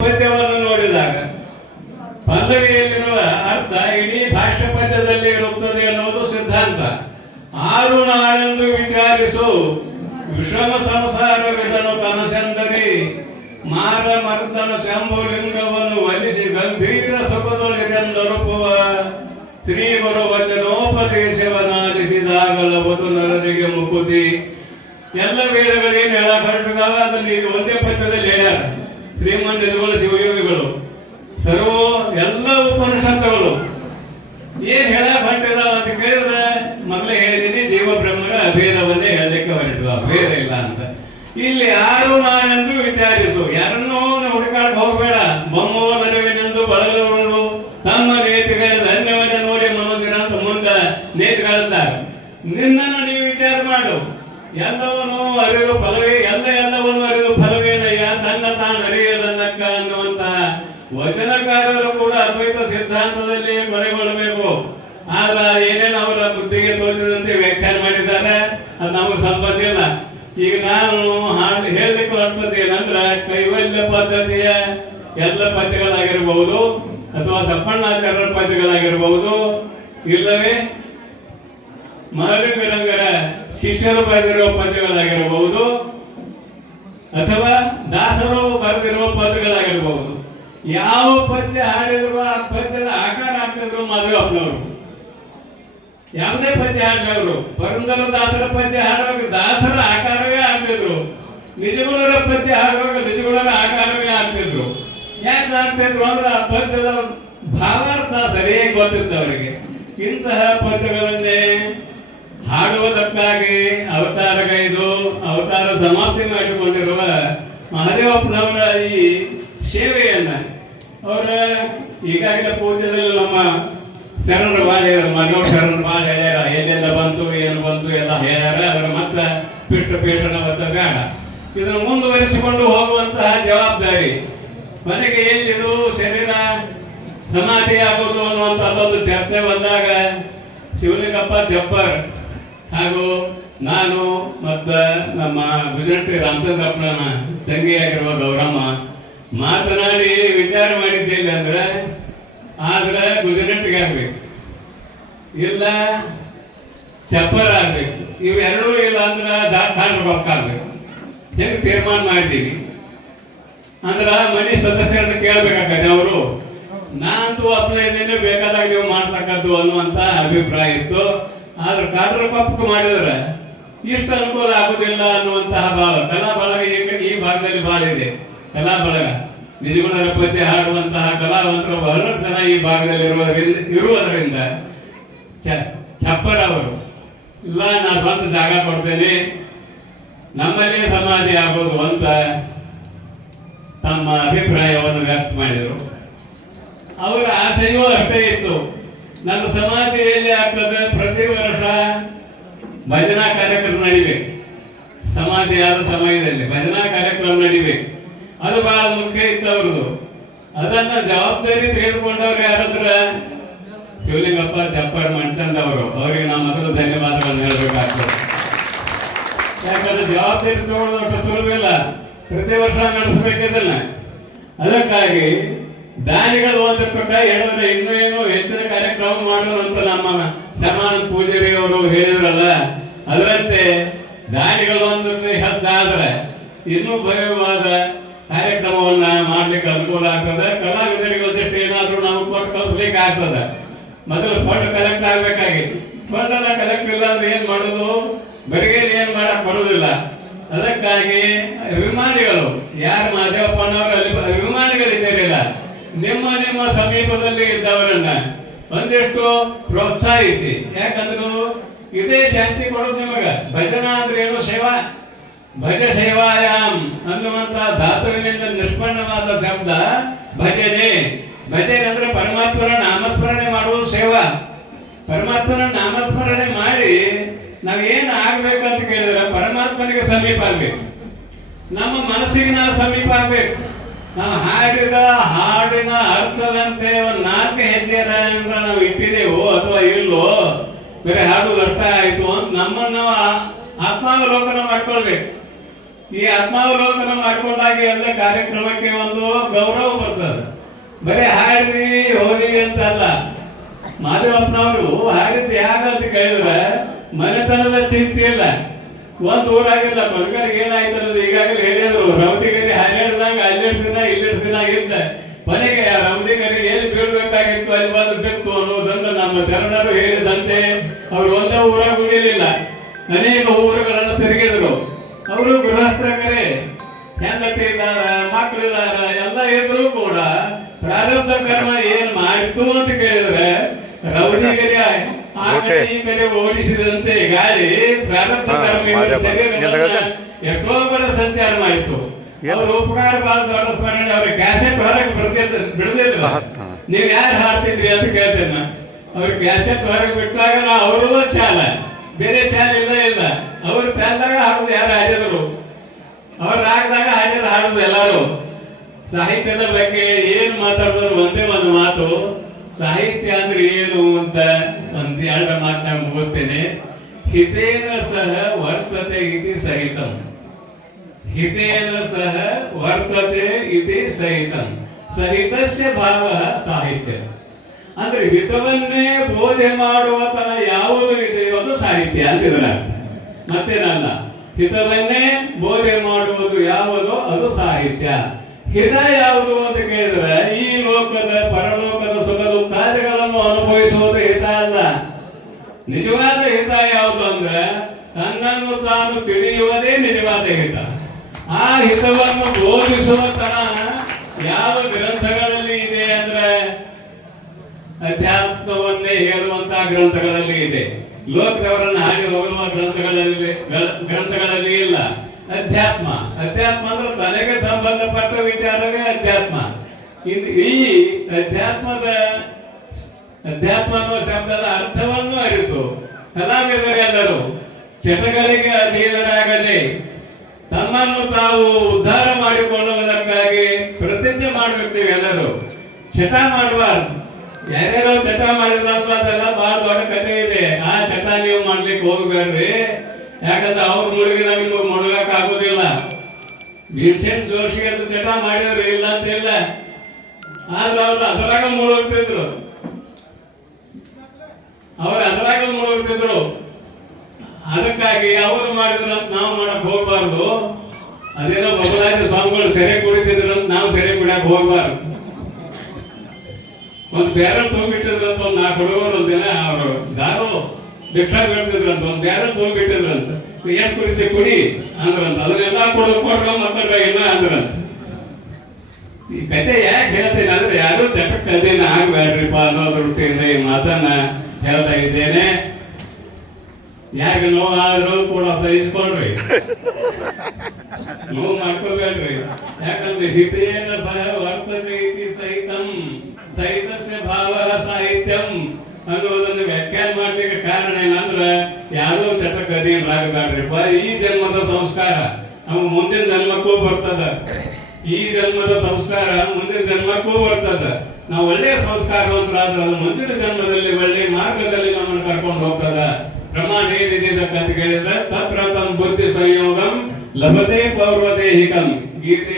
ಪದ್ಯವನ್ನು ನೋಡಿದಾಗ ಪಲ್ಲವಿಯಲ್ಲಿರುವ ಅರ್ಥ ಇಡೀ ಭಾಷ್ಯ ಪದ್ಯದಲ್ಲಿ ಇರುತ್ತದೆ ಅನ್ನೋದು ಸಿದ್ಧಾಂತ. ಆರು ನಾಳೆಂದು ವಿಚಾರಿಸು ವಿಷಮ ಸಂಸಾರವಿದನು ಕನಸೆಂದರಿ ಮಾರ ಮರ್ದನ ಶಂಭುಲಿಂಗವನ್ನು ವಲಿಸಿ ಗಂಭೀರ ಸುಖದೊಳಿರೆಂದರುಪುವ ಶ್ರೀಗುರು ವಚನೋಪದೇಶವನ್ನಾಲಿಸಿದಾಗಲವದು ನರರಿಗೆ ಮುಕುತಿ. ಎಲ್ಲ ವೇದಗಳೇನು ಹೇಳಕ್ ಹೊರಟಿದಾವ ಅದನ್ನು ಇದು ಒಂದೇ ಪದ್ಯದಲ್ಲಿ ಹೇಳ್ಯಾರ. ಶ್ರೀಮಂತಗಳು ಶಿವಯೋಗಿಗಳು ಸರ್ವ ಎಲ್ಲ ಉಪನಿಷತ್ತುಗಳು ಏನ್ ಹೇಳಕ್ ಹೊರಟಿದಾವ ಅಂತ ಕೇಳಿದ್ರೆ ಮೊದಲೇ ಹೇಳಿದೀನಿ, ಜೀವ ಬ್ರಹ್ಮರ ಅಭೇದವನ್ನೇ ಹೇಳಲಿಕ್ಕೆ ಹೊರಟಿದಾವ, ಭೇದ ಇಲ್ಲ ಅಂತ. ಇಲ್ಲಿ ಆರು ನಾನೆಂದು ವಿಚಾರಿಸು, ಯಾರನ್ನೋ ಹುಡುಕಾಡಕ್ ಹೋಗ್ಬೇಡ. ಬೊಮ್ಮೋ ನರುವಿನೆಂದು ಬಳಲುವರು ತಮ್ಮ ನೇತಿಗಳ ಧನ್ಯವನ್ನ ನೋಡಿ ಮನೋಜನ ಅಂತ ಮುಂದೆ ನೇತಿಗಳಂತಾರೆ. ನಿನ್ನನ್ನು ನೀವು ವಿಚಾರ ಮಾಡು. ಎಲ್ಲವನ್ನೂ ಅರಿದು ಫಲವೇ ಎಲ್ಲವನ್ನು ಅರಿದು ಫಲವೇನಯ್ಯ ತನ್ನ ತಾನು ಅರಿಯದನ್ನಕ್ಕ ಅನ್ನುವಂತ ವಚನಕಾರರು ಕೂಡ ಅದ್ವೈತ ಸಿದ್ಧಾಂತದಲ್ಲಿ ಕೊನೆಗೊಳ್ಳಬೇಕು. ಆದ್ರೆ ಏನೇನು ಅವರ ಬುದ್ಧಿಗೆ ತೋಚದಂತೆ ವ್ಯಾಖ್ಯಾನ ಮಾಡಿದ್ದಾರೆ, ಅದು ನಮಗೆ ಸಂಬಂಧ ಇಲ್ಲ. ಈಗ ನಾನು ಹೇಳಲಿಕ್ಕೆ ಹೊರಟದ್ದು ಏನಂದ್ರೆ ಕೈವಲ್ಯ ಪದ್ಧತಿಯ ಎಲ್ಲ ಪದ್ಯಗಳಾಗಿರ್ಬಹುದು, ಅಥವಾ ಸಪ್ಪಣ್ಣಾಚಾರ್ಯರ ಪದ್ಯಗಳಾಗಿರ್ಬಹುದು, ಇಲ್ಲವೇ ಮಹಲಿಂಗರಂಗರ ಶಿಷ್ಯರು ಬರೆದಿರುವ ಪದ್ಯಗಳಾಗಿರಬಹುದು, ಅಥವಾ ದಾಸರು ಬರೆದಿರುವ ಪದ್ಯಗಳಾಗಿರಬಹುದು. ಯಾವ ಪದ್ಯ ಹಾಡಿದ್ರು ಆ ಪದ್ಯದ ಆಕಾರ ಆಗ್ತಿದ್ರು ಮಾಧವಪ್ಪನವರು. ಯಾವುದೇ ಪದ್ಯ ಹಾಡಿದವರು ಪುರಂದರ ದಾಸರ ಪದ್ಯ ಹಾಡುವಾಗ ದಾಸರ ಆಕಾರವೇ ಆಗ್ತಿದ್ರು, ನಿಜಗುಣರ ಪದ್ಯ ಹಾಡುವಾಗ ನಿಜಗುಣರ ಆಕಾರವೇ ಆಗ್ತಿದ್ರು. ಯಾಕೆ ಆಗ್ತಿದ್ರು ಅಂದ್ರೆ ಆ ಪದ್ಯದ ಭಾವಾರ್ಥ ಸರಿಯಾಗಿ ಗೊತ್ತಿದ್ದವರಿಗೆ. ಇಂತಹ ಪದ್ಯಗಳನ್ನೇ ಹಾಡುವುದಕ್ಕಾಗಿ ಅವತಾರ ಸಮಾಪ್ತಿ ಮಾಡಿಕೊಂಡಿರುವ ಮಹದೇವಪ್ಪನವರ ಈ ಸೇವೆಯನ್ನ ಅವರ ಈಗಾಗಲೇ ಪೂಜೆದಲ್ಲಿ ನಮ್ಮ ಶರಣರು ಬಾಳ ಹೇಳ್ಯಾರ, ಮನೋ ಶರಣರು ಬಾಳ ಹೇಳ್ಯಾರ. ಎಲ್ಲಿಂದ ಬಂತು ಏನು ಬಂತು ಎಲ್ಲ ಹೇಳ್ಯಾರ. ಅದರ ಮತ್ತೆ ಪೇಷಣ ಬೇಡ, ಇದನ್ನು ಮುಂದುವರಿಸಿಕೊಂಡು ಹೋಗುವಂತಹ ಜವಾಬ್ದಾರಿ. ಕೊನೆಗೆ ಎಲ್ಲಿದು ಶರೀರ ಸಮಾಧಿ ಆಗೋದು ಅನ್ನುವಂಥ ಅದೊಂದು ಚರ್ಚೆ ಬಂದಾಗ ಶಿವಲಿಂಗಪ್ಪ ಚಪ್ಪರ್ ಹಾಗೂ ನಾನು ಮತ್ತ ನಮ್ಮ ಗುಜರಾಟಿ ರಾಮಚಂದ್ರಪ್ಪನ ತಂಗಿಯಾಗಿರುವ ಗೌರಮ್ಮ ಮಾತನಾಡಿ ವಿಚಾರ ಮಾಡಿದ್ದೇನೆ ಅಂದ್ರೆ ಆದ್ರೆ ಗುಜರಾಟಿಗೆ ಆಗ್ಬೇಕು, ಇಲ್ಲ ಚಪ್ಪರ್ ಆಗ್ಬೇಕು. ಇವೆರಡೂ ಇಲ್ಲ ಅಂದ್ರೆ ದಾಖಾಡ್ಬೇಕು. ಹೆಂಗೆ ತೀರ್ಮಾನ ಮಾಡಿದ್ದೀವಿ ಅಂದ್ರೆ ಮನೆ ಸದಸ್ಯರನ್ನ ಕೇಳಬೇಕಾಗತ್ತೆ. ಅವರು ನಾನಂತೂ ಅಪ್ನ ಇದ್ದೇನೆ, ಬೇಕಾದಾಗ ನೀವು ಮಾಡ್ತಕ್ಕದ್ದು ಅನ್ನುವಂತ ಅಭಿಪ್ರಾಯ ಇತ್ತು. ಆದ್ರೆ ಕಾಡ್ರ ಕಪ್ಪು ಮಾಡಿದ್ರೆ ಇಷ್ಟು ಅನುಕೂಲ ಆಗುದಿಲ್ಲ ಅನ್ನುವಂತಹ ಭಾವ ಕಲಾ ಬಳಗ ಈ ಭಾಗದಲ್ಲಿ ಬಾಳಿದೆ. ಕಲಾ ಬಳಗ ನಿಜಗುಣರ ಪದ್ಯ ಹಾಡುವಂತಹ ಕಲಾವಂತರು ಬಹಳಷ್ಟು ಜನ ಈ ಭಾಗದಲ್ಲಿ ಇರುವುದರಿಂದ ಚಪ್ಪರ್ ಅವರು ಇಲ್ಲ, ನಾ ಸ್ವಂತ ಜಾಗ ಕೊಡ್ತೇನೆ, ನಮ್ಮಲ್ಲೇ ಸಮಾಧಿ ಆಗೋದು ಅಂತ ತಮ್ಮ ಅಭಿಪ್ರಾಯವನ್ನು ವ್ಯಕ್ತ ಮಾಡಿದರು. ಅವರ ಆಶಯವೂ ಅಷ್ಟೇ ಇತ್ತು, ನನ್ನ ಸಮಾಧಿಯಲ್ಲಿ ಆಗ್ತದೆ, ಪ್ರತಿ ವರ್ಷ ಭಜನಾ ಕಾರ್ಯಕ್ರಮ ನಡಿಬೇಕು, ಸಮಾಧಿಯಾದ ಸಮಯದಲ್ಲಿ ಭಜನಾ ಕಾರ್ಯಕ್ರಮ ನಡಿಬೇಕು. ಅದು ಬಹಳ ಮುಖ್ಯ ಇತ್ತು ಅವ್ರದ್ದು. ಅದನ್ನ ಜವಾಬ್ದಾರಿ ತೆಗೆದುಕೊಂಡವ್ರು ಯಾರಂದ್ರ ಶಿವಲಿಂಗಪ್ಪ ಚಪ್ಪರ್ ಮಂಟಂದವರು. ಅವರಿಗೆ ನಾವು ಮೊದಲು ಧನ್ಯವಾದಗಳನ್ನು ಹೇಳಬೇಕಾಗ್ತದೆ. ಯಾಕಂದ್ರೆ ಜವಾಬ್ದಾರಿ ತಗೊಳ್ಳೋದು ಸುಲಭ ಇಲ್ಲ, ಪ್ರತಿ ವರ್ಷ ನಡೆಸಬೇಕಿದನ್ನ. ಅದಕ್ಕಾಗಿ ದಾನಿಗಳು ಒಂದಕ್ಕ ಹೇಳಿದ್ರೆ ಇನ್ನೂ ಏನು ಹೆಚ್ಚಿನ ಕಾರ್ಯಕ್ರಮ ಮಾಡೋದು ಅಂತ ನಮ್ಮ ಸಮಾನ ಪೂಜಾರಿ ಅವರು ಹೇಳಿದ್ರಲ್ಲ, ಅದರಂತೆ ದಾನಿಗಳು ಒಂದಕ್ಕೆ ಹೆಚ್ಚಾದ್ರೆ ಇನ್ನೂ ಭವ್ಯವಾದ ಕಾರ್ಯಕ್ರಮವನ್ನ ಮಾಡ್ಲಿಕ್ಕೆ ಅನುಕೂಲ ಆಗ್ತದೆ. ಕಲಾವಿದರಿಗೆ ಒಂದಿಷ್ಟು ಏನಾದ್ರೂ ನಾವು ಕೊಟ್ಟು ಕಳಿಸ್ಲಿಕ್ಕೆ ಆಗ್ತದೆ. ಮೊದಲು ಫಂಡ್ ಕಲೆಕ್ಟ್ ಆಗ್ಬೇಕಾಗಿತ್ತು. ಫಂಡ್ ಎಲ್ಲ ಕಲೆಕ್ಟ್ ಇಲ್ಲ ಅಂದ್ರೆ ಏನ್ ಮಾಡೋದು, ಬರಿಗೇಲಿ ಏನ್ ಮಾಡಕ್ ಬರುವುದಿಲ್ಲ. ಅದಕ್ಕಾಗಿ ಅಭಿಮಾನಿಗಳು ಯಾರು ಮಾದೇವಪ್ಪನವರು ಅಲ್ಲಿ ಅಭಿಮಾನಿಗಳಿದ್ದೀರಿಲ್ಲ, ನಿಮ್ಮ ಸಮೀಪದಲ್ಲಿ ಇದ್ದವರನ್ನ ಒಂದಿಷ್ಟು ಪ್ರೋತ್ಸಾಹಿಸಿ. ಯಾಕಂದ್ರು ಇದೇ ಶಾಂತಿ ಕೊಡೋದು ನಿಮಗ. ಭಜನಾ ಅಂದ್ರೆ ಏನು, ಸೇವಾ. ಭಜ ಸೇವಾಯಾಮ್ ಅನ್ನುವಂತ ಧಾತುವಿನಿಂದ ನಿಷ್ಪನ್ನವಾದ ಶಬ್ದ ಭಜನೆ. ಭಜನೆ ಅಂದ್ರೆ ಪರಮಾತ್ಮನ ನಾಮಸ್ಮರಣೆ ಮಾಡುವುದು ಸೇವಾ. ಪರಮಾತ್ಮನ ನಾಮಸ್ಮರಣೆ ಮಾಡಿ ನಾವೇನು ಆಗ್ಬೇಕಂತ ಕೇಳಿದ್ರೆ ಪರಮಾತ್ಮನಿಗೆ ಸಮೀಪ ಆಗ್ಬೇಕು, ನಮ್ಮ ಮನಸ್ಸಿಗೆ ನಾವು ಸಮೀಪ ಆಗ್ಬೇಕು. ನಾವು ಹಾಡಿದ ಹಾಡಿನ ಅರ್ಥದಂತೆ ಒಂದು 4 ಹೆಜ್ಜೆ ನಾವು ಇಟ್ಟಿದ್ದೇವೋ ಅಥವಾ ಇಲ್ಲೋ, ಬೇರೆ ಹಾಡುವುದು ಅರ್ಥ ಆಯ್ತು ಅಂತ ನಮ್ಮನ್ನು ನಾವು ಆತ್ಮಾವಲೋಕನ ಮಾಡ್ಕೊಳ್ಬೇಕು. ಈ ಆತ್ಮಾವಲೋಕನ ಮಾಡ್ಕೊಂಡಾಗ ಎಲ್ಲ ಕಾರ್ಯಕ್ರಮಕ್ಕೆ ಒಂದು ಗೌರವ ಬರ್ತದೆ. ಬರೀ ಹಾಡಿದೀವಿ ಹೋದಿವಿ ಅಂತ ಅಲ್ಲ. ಮಾದೇವಪ್ಪನವರು ಹಾಡಿದ್ದು ಯಾಕಂತ ಕೇಳಿದ್ರೆ ಮನೆತನದ ಚಿಂತೆ ಇಲ್ಲ. ಒಂದು ಊರಾಗಿಲ್ಲ ಕೊಡಗರಿಗೆ ಏನಾಯ್ತು ಅನ್ನೋದು ಈಗಾಗಲೇ ಹೇಳಿದ್ರು. ರೌದಿಗರಿ ಹನ್ನೆರಡ್ದಾಗ 12 ದಿನ 12 ದಿನ ಇದ್ದ ಕೊನೆಗೆ ರೌದಿಗರಿ ಎಲ್ಲಿ ಬೀಳ್ಬೇಕಾಗಿತ್ತು ಅಲ್ಲಿ ಬಂದು ಬಿತ್ತು ಅನ್ನೋದನ್ನು ನಮ್ಮ ಶರಣರು ಹೇಳಿದಂತೆ ಅವ್ರು ಒಂದೇ ಊರಾಗ ಉಳಿಲಿಲ್ಲ, ಅನೇಕ ಊರುಗಳನ್ನು ತಿರುಗಿದ್ರು. ಅವರು ಗೃಹಸ್ಥಕರೇ, ಹೆಂಡತಿ ಇದ್ದಾರ, ಮಕ್ಕಳಿದಾರ, ಎಲ್ಲ ಇದ್ರು ಕೂಡ ಪ್ರಾರಬ್ಧ ಕರ್ಮ ಏನ್ ಮಾಡಿತು ಅಂತ ಕೇಳಿದ್ರೆ ರೌದಿಗರಿ ಆ ಕಡೆ ಈ ಕಡೆ ಓಡಿಸಿದಂತೆ ಗಾಳಿ ಪ್ರಾರಬ್ಧ ಕರ್ಮ ಎಷ್ಟೋ ಕಡೆ ಸಂಚಾರ ಮಾಡಿತು. ಅವ್ರ ಉಪಕಾರ ಬಹಳ ದೊಡ್ಡ ಸ್ಮರಣೆ. ಅವ್ರ ಕ್ಯಾಸೆಟ್ ಹೊರಗೆ ಬಿಡದಿಲ್ಲ. ನೀವ್ ಯಾರು ಹಾಡ್ತಿದ್ರಿ ಅಂತ ಕೇಳ್ತೇನೆ. ಅವ್ರ ಕ್ಯಾಸೆಟ್ ಹೊರಗೆ ಬಿಟ್ಟಾಗ ಅವರು ಚಾಲ, ಬೇರೆ ಚಾಲ ಇಲ್ಲ. ಅವ್ರ ಚಾಲದಾಗ ಹಾಡುದು ಯಾರು ಹಾಡಿದ್ರು, ಅವ್ರ ರಾಗದಾಗ ಹಾಡುದು ಎಲ್ಲಾರು. ಸಾಹಿತ್ಯದ ಬಗ್ಗೆ ಏನ್ ಮಾತಾಡಿದ್ರು ಒಂದೇ ಒಂದು ಮಾತು, ಸಾಹಿತ್ಯ ಅಂದ್ರೆ ಏನು ಅಂತ ಒಂದ್ 2 ಮಾತನ್ನ ಮುಗಿಸ್ತೇನೆ. ಹಿತೇನ ಸಹ ವರ್ತತೆ ಇತಿ ಸಹಿತಂ, ಹಿತೇನ ಸಹ ವರ್ತತೆ ಇತಿ ಸಹಿತಂ, ಸಹಿತಸ್ಯ ಭಾವ ಸಾಹಿತ್ಯ. ಅಂದ್ರೆ ಹಿತವನ್ನೇ ಬೋಧೆ ಮಾಡುವ ತನ ಯಾವುದು ಇದೆಯೋ ಅದು ಸಾಹಿತ್ಯ ಅಂತಿದ್ರ. ಮತ್ತೇನಲ್ಲ, ಹಿತವನ್ನೇ ಬೋಧೆ ಮಾಡುವುದು ಯಾವುದೋ ಅದು ಸಾಹಿತ್ಯ. ಹಿತ ಯಾವುದು ಅಂತ ಕೇಳಿದ್ರೆ ಈ ಲೋಕದ ಪರಲೋಕದ ಸುಖ ದುಃಖಾದಿಗಳನ್ನು ಅನುಭವಿಸುವುದು ಹಿತ ಅಲ್ಲ. ನಿಜವಾದ ಹಿತ ಯಾವುದು ಅಂದ್ರೆ ತನ್ನನ್ನು ತಾನು ತಿಳಿಯುವುದೇ ನಿಜವಾದ ಹಿತ. ಆ ಹಿತವನ್ನು ಬೋಧಿಸುವ ತರ ಯಾವ ಗ್ರಂಥಗಳಲ್ಲಿ ಇದೆ ಅಂದ್ರೆ ಅಧ್ಯಾತ್ಮವನ್ನೇ ಹೇಳುವಂತಹ ಗ್ರಂಥಗಳಲ್ಲಿ ಇದೆ. ಲೋಕದವರನ್ನು ಹಾಡಿ ಹೋಗುವ ಗ್ರಂಥಗಳಲ್ಲಿ ಇಲ್ಲ. ಅಧ್ಯಾತ್ಮ ಅಂದ್ರೆ ತನಗೆ ಸಂಬಂಧಪಟ್ಟ ವಿಚಾರವೇ ಅಧ್ಯಾತ್ಮ. ಈ ಅಧ್ಯಾತ್ಮ ಅನ್ನುವ ಶಬ್ದದ ಅರ್ಥವನ್ನು ಅರಿತು ಕಲಾವಿದರೆಲ್ಲರೂ ಚಟಗಳಿಗೆ ಅಧೀನರಾಗದೆ ತಮ್ಮನ್ನು ತಾವು ಉದ್ಧಾರ ಮಾಡಿಕೊಳ್ಳುವುದಕ್ಕಾಗಿ ಪ್ರತಿಜ್ಞೆ ಮಾಡಬೇಕು. ನೀವೆಲ್ಲರೂ ಚಟ ಮಾಡಬಾರ್ದು. ಯಾರ್ಯಾರೋ ಚಟ ಮಾಡಿದ್ರ ಅದೆಲ್ಲ ಬಹಳ ದೊಡ್ಡ ಕಥೆ ಇದೆ. ಆ ಚಟ ನೀವು ಮಾಡ್ಲಿಕ್ಕೆ ಹೋಗ್ಬೇಡ್ರಿ. ಯಾಕಂದ್ರೆ ಅವ್ರು ಮುಳುಗಿದ ನಿಮ್ಗೆ ಮುಳುಗಕ್ ಆಗೋದಿಲ್ಲ. ಭೀಮಸೇನ್ ಜೋಶಿ ಅದು ಚಟ ಮಾಡಿದ್ರು, ಇಲ್ಲ ಅಂತ ಇಲ್ಲ. ಆದ್ರೆ ಅವ್ರು ಅದರಾಗ ಮುಳುಗ್ತಿದ್ರು. ಅದಕ್ಕಾಗಿ ಅವರು ಮಾಡಿದ್ರು ಅಂತ ನಾವು ಮಾಡಕ್ ಹೋಗ್ಬಾರ್ದು. ಅದೇನೋ ಬಬಲಾದಿ ಸ್ವಾಮಿಗಳು ಸೆರೆ ಕುಡಿತಿದ್ರು ಅಂತ ನಾವು ಸೆರೆ ಕುಡಿಯಕ್ ಹೋಗ್ಬಾರ್ದು. ಒಂದು ಬ್ಯಾರಲ್ ತೊಗೊಂಡ್ಬಿಟ್ಟಿದ್ರಂತ ಒಂದು 4 ಹುಡುಗರು ಒಂದಿನ ಅವರು ದಾರು ಭಿಕ್ಷಾ ಬೇಡ್ತಿದ್ರಂತ ಒಂದು ಬ್ಯಾರಲ್ ತೊಗೊಂಡ್ಬಿಟ್ಟಿದ್ರಂತ. ಎಷ್ಟು ಕುಡಿತೀವಿ ಕುಡಿ ಅಂದ್ರಂತ. ಅದನ್ನೆಲ್ಲ ಕೊಡ್ರು ಮಕ್ಕಳ ಇಲ್ಲ ಅಂದ್ರಂತ. ಈ ಕತೆ ಯಾಕೆ ಹೇಳ್ತೇನೆ ಅಂದ್ರೆ ಯಾರು ಚಟಕ್ಕೆ ಅದೇನ ಆಗ್ಬೇಡ್ರಿಪ್ಪ ಅನ್ನೋ ದೃಷ್ಟಿಯಿಂದ ಈ ಮಾತನ್ನ ಹೇಳ್ತಾ ಇದ್ದೇನೆ. ಯಾರಿಗೆ ನೋವಾದ್ರೂ ಕೂಡ ಸಹಿಸ್ಕೊಳ್ರಿ, ನೋವು ಮಾಡ್ಕೋಬೇಡ್ರಿ. ಯಾಕಂದ್ರೆ ಹಿತೇನ ಸಹ ವರ್ತತೆ ಇತಿ ಸಹಿತಂ, ಸಹಿತಸ್ಯ ಭಾವ ಸಾಹಿತ್ಯಂ ಅನ್ನೋದನ್ನು ವ್ಯಾಖ್ಯಾನ ಮಾಡ್ಲಿಕ್ಕೆ ಕಾರಣ ಏನಂದ್ರೆ ಯಾರೋ ಚಟಕ್ಕೆ ಅಧೀನರಾಗಬೇಡ್ರಿಪ್ಪ. ಈ ಜನ್ಮದ ಸಂಸ್ಕಾರ ನಾವು ಮುಂದಿನ ಜನ್ಮಕ್ಕೂ ಬರ್ತದ. ಈ ಜನ್ಮದ ಸಂಸ್ಕಾರ ಮುಂದಿನ ಜನ್ಮಕ್ಕೂ ಬರ್ತದ. ನಾವು ಒಳ್ಳೆಯ ಸಂಸ್ಕಾರವಂತರಾದ್ರೆ ಅದು ಮುಂದಿನ ಜನ್ಮದಲ್ಲಿ ಒಳ್ಳೆಯ ಮಾರ್ಗದಲ್ಲಿ ನಮ್ಮನ್ನು ಕರ್ಕೊಂಡು ಹೋಗ್ತದ. ಪ್ರಮಾಣ ಏನಿದೆ ಅಂತ ಕೇಳಿದ್ರೆ ತತ್ರ ತಂ ಬುದ್ಧಿ ಸಂಯೋಗಂ ಲಭತೆ ಪೌರ್ವದೇಹಿಕಂ ಗೀತೆ